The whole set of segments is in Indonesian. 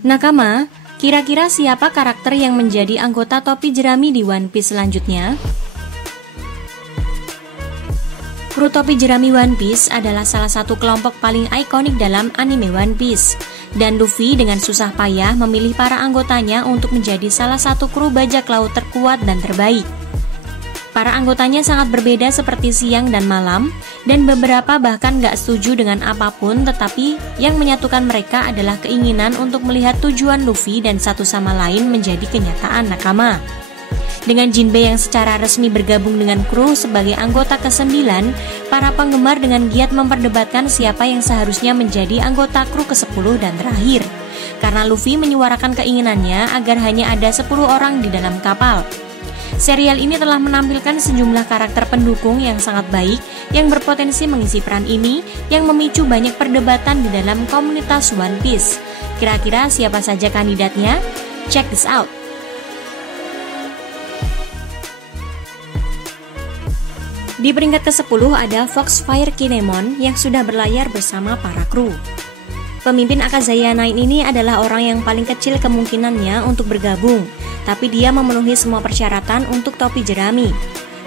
Nakama, kira-kira siapa karakter yang menjadi anggota topi jerami di One Piece selanjutnya? Kru topi jerami One Piece adalah salah satu kelompok paling ikonik dalam anime One Piece. Dan Luffy dengan susah payah memilih para anggotanya untuk menjadi salah satu kru bajak laut terkuat dan terbaik. Para anggotanya sangat berbeda seperti siang dan malam, dan beberapa bahkan gak setuju dengan apapun, tetapi yang menyatukan mereka adalah keinginan untuk melihat tujuan Luffy dan satu sama lain menjadi kenyataan nakama. Dengan Jinbei yang secara resmi bergabung dengan kru sebagai anggota ke-9, para penggemar dengan giat memperdebatkan siapa yang seharusnya menjadi anggota kru ke-10 dan terakhir. Karena Luffy menyuarakan keinginannya agar hanya ada 10 orang di dalam kapal. Serial ini telah menampilkan sejumlah karakter pendukung yang sangat baik yang berpotensi mengisi peran ini yang memicu banyak perdebatan di dalam komunitas One Piece. Kira-kira siapa saja kandidatnya? Check this out! Di peringkat ke-10 ada Foxfire Kinemon yang sudah berlayar bersama para kru. Pemimpin Akazaya 9 ini adalah orang yang paling kecil kemungkinannya untuk bergabung, tapi dia memenuhi semua persyaratan untuk topi jerami.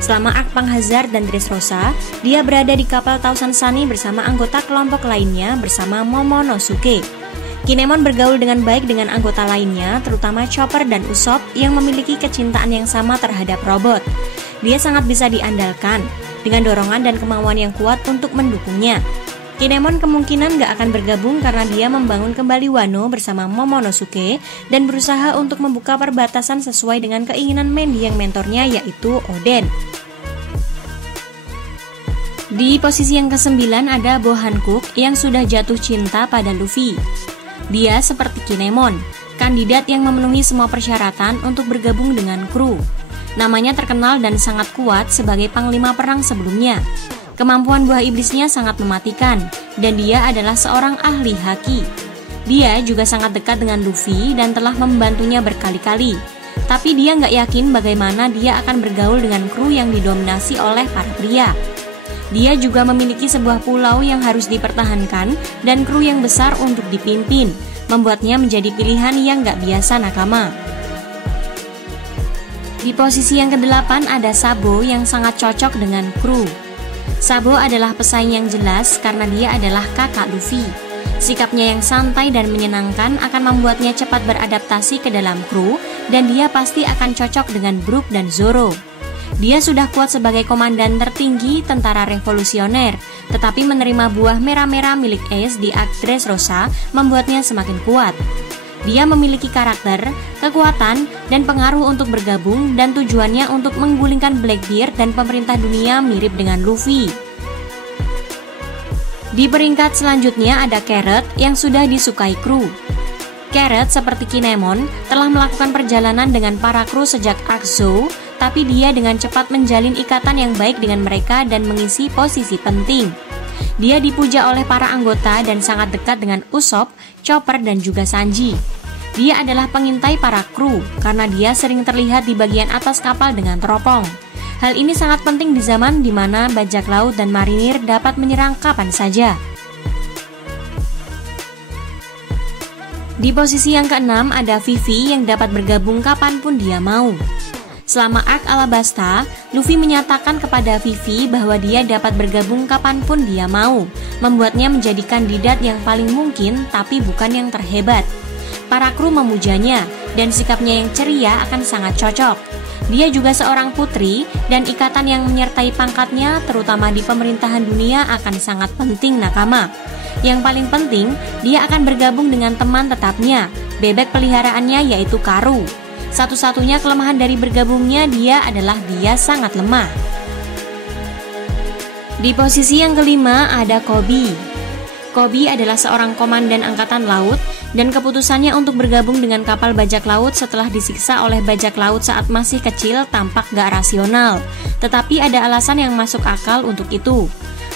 Selama Arc Panghazard dan Dressrosa, dia berada di kapal Tausan Sunny bersama anggota kelompok lainnya bersama Momonosuke. Kinemon bergaul dengan baik dengan anggota lainnya, terutama Chopper dan Usopp yang memiliki kecintaan yang sama terhadap robot. Dia sangat bisa diandalkan, dengan dorongan dan kemauan yang kuat untuk mendukungnya. Kinemon kemungkinan gak akan bergabung karena dia membangun kembali Wano bersama Momonosuke dan berusaha untuk membuka perbatasan sesuai dengan keinginan mendiang mentornya yaitu Oden. Di posisi yang ke-9 ada Bo Hancock yang sudah jatuh cinta pada Luffy. Dia seperti Kinemon, kandidat yang memenuhi semua persyaratan untuk bergabung dengan kru. Namanya terkenal dan sangat kuat sebagai panglima perang sebelumnya. Kemampuan buah iblisnya sangat mematikan, dan dia adalah seorang ahli haki. Dia juga sangat dekat dengan Luffy dan telah membantunya berkali-kali. Tapi dia nggak yakin bagaimana dia akan bergaul dengan kru yang didominasi oleh para pria. Dia juga memiliki sebuah pulau yang harus dipertahankan dan kru yang besar untuk dipimpin, membuatnya menjadi pilihan yang nggak biasa nakama. Di posisi yang ke-8 ada Sabo yang sangat cocok dengan kru. Sabo adalah pesaing yang jelas karena dia adalah kakak Luffy. Sikapnya yang santai dan menyenangkan akan membuatnya cepat beradaptasi ke dalam kru dan dia pasti akan cocok dengan Brook dan Zoro. Dia sudah kuat sebagai komandan tertinggi tentara revolusioner, tetapi menerima buah merah-merah milik Ace di Arc Dressrosa membuatnya semakin kuat. Dia memiliki karakter, kekuatan, dan pengaruh untuk bergabung dan tujuannya untuk menggulingkan Blackbeard dan pemerintah dunia mirip dengan Luffy. Di peringkat selanjutnya ada Carrot yang sudah disukai kru. Carrot seperti Kinemon telah melakukan perjalanan dengan para kru sejak Arc Zou, tapi dia dengan cepat menjalin ikatan yang baik dengan mereka dan mengisi posisi penting. Dia dipuja oleh para anggota dan sangat dekat dengan Usopp, Chopper, dan juga Sanji. Dia adalah pengintai para kru karena dia sering terlihat di bagian atas kapal dengan teropong. Hal ini sangat penting di zaman di mana bajak laut dan marinir dapat menyerang kapan saja. Di posisi yang ke-6 ada Vivi yang dapat bergabung kapanpun dia mau. Selama Arc Alabasta, Luffy menyatakan kepada Vivi bahwa dia dapat bergabung kapanpun dia mau, membuatnya menjadi kandidat yang paling mungkin tapi bukan yang terhebat. Para kru memujanya dan sikapnya yang ceria akan sangat cocok. Dia juga seorang putri dan ikatan yang menyertai pangkatnya terutama di pemerintahan dunia akan sangat penting nakama. Yang paling penting, dia akan bergabung dengan teman tetapnya, bebek peliharaannya yaitu Karu. Satu-satunya kelemahan dari bergabungnya dia adalah dia sangat lemah. Di posisi yang kelima ada Koby. Koby adalah seorang komandan angkatan laut dan keputusannya untuk bergabung dengan kapal bajak laut setelah disiksa oleh bajak laut saat masih kecil tampak gak rasional. Tetapi ada alasan yang masuk akal untuk itu.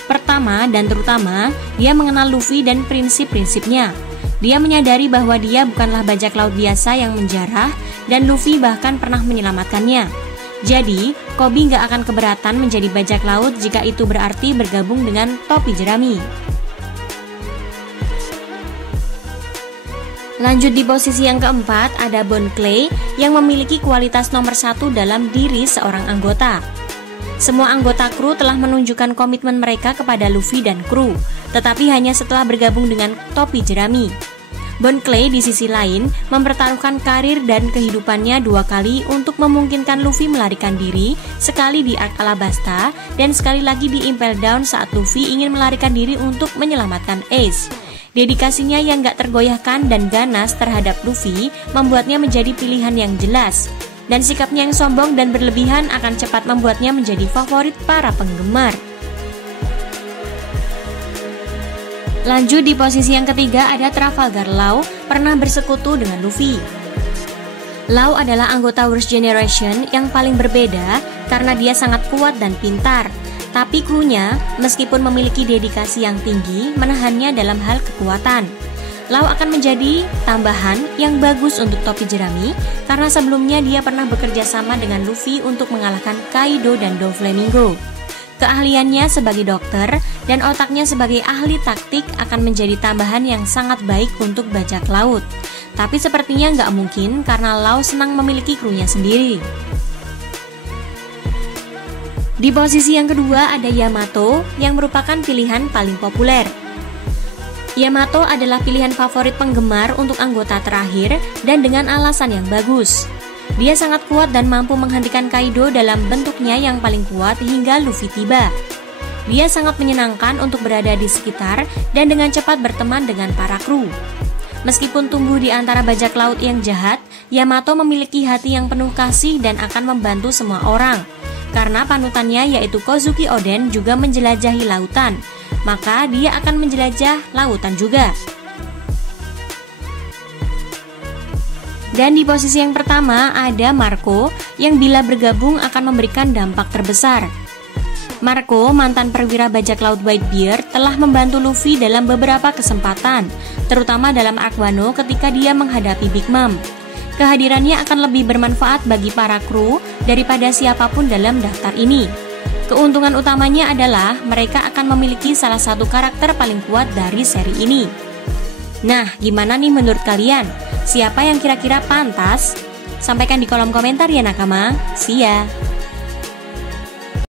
Pertama dan terutama, dia mengenal Luffy dan prinsip-prinsipnya. Dia menyadari bahwa dia bukanlah bajak laut biasa yang menjarah dan Luffy bahkan pernah menyelamatkannya. Jadi, Koby gak akan keberatan menjadi bajak laut jika itu berarti bergabung dengan topi jerami. Lanjut di posisi yang keempat ada Bon Clay yang memiliki kualitas nomor 1 dalam diri seorang anggota. Semua anggota kru telah menunjukkan komitmen mereka kepada Luffy dan kru, tetapi hanya setelah bergabung dengan topi jerami. Bon Clay di sisi lain mempertaruhkan karir dan kehidupannya 2 kali untuk memungkinkan Luffy melarikan diri, sekali di Ark Alabasta dan sekali lagi di Impel Down saat Luffy ingin melarikan diri untuk menyelamatkan Ace. Dedikasinya yang gak tergoyahkan dan ganas terhadap Luffy membuatnya menjadi pilihan yang jelas, dan sikapnya yang sombong dan berlebihan akan cepat membuatnya menjadi favorit para penggemar. Lanjut di posisi yang ketiga ada Trafalgar Law, pernah bersekutu dengan Luffy. Law adalah anggota Worst Generation yang paling berbeda karena dia sangat kuat dan pintar. Tapi krunya, meskipun memiliki dedikasi yang tinggi, menahannya dalam hal kekuatan. Law akan menjadi tambahan yang bagus untuk topi jerami karena sebelumnya dia pernah bekerja sama dengan Luffy untuk mengalahkan Kaido dan Doflamingo. Keahliannya sebagai dokter dan otaknya sebagai ahli taktik akan menjadi tambahan yang sangat baik untuk bajak laut. Tapi sepertinya nggak mungkin karena Law senang memiliki krunya sendiri. Di posisi yang kedua ada Yamato yang merupakan pilihan paling populer. Yamato adalah pilihan favorit penggemar untuk anggota terakhir dan dengan alasan yang bagus. Dia sangat kuat dan mampu menghentikan Kaido dalam bentuknya yang paling kuat hingga Luffy tiba. Dia sangat menyenangkan untuk berada di sekitar dan dengan cepat berteman dengan para kru. Meskipun tumbuh di antara bajak laut yang jahat, Yamato memiliki hati yang penuh kasih dan akan membantu semua orang. Karena panutannya yaitu Kozuki Oden juga menjelajahi lautan, maka dia akan menjelajah lautan juga. Dan di posisi yang pertama ada Marco yang bila bergabung akan memberikan dampak terbesar. Marco, mantan perwira bajak laut Whitebeard, telah membantu Luffy dalam beberapa kesempatan, terutama dalam Arc Wano ketika dia menghadapi Big Mom. Kehadirannya akan lebih bermanfaat bagi para kru daripada siapapun dalam daftar ini. Keuntungan utamanya adalah mereka akan memiliki salah satu karakter paling kuat dari seri ini. Nah, gimana nih menurut kalian? Siapa yang kira-kira pantas? Sampaikan di kolom komentar ya nakama. See ya!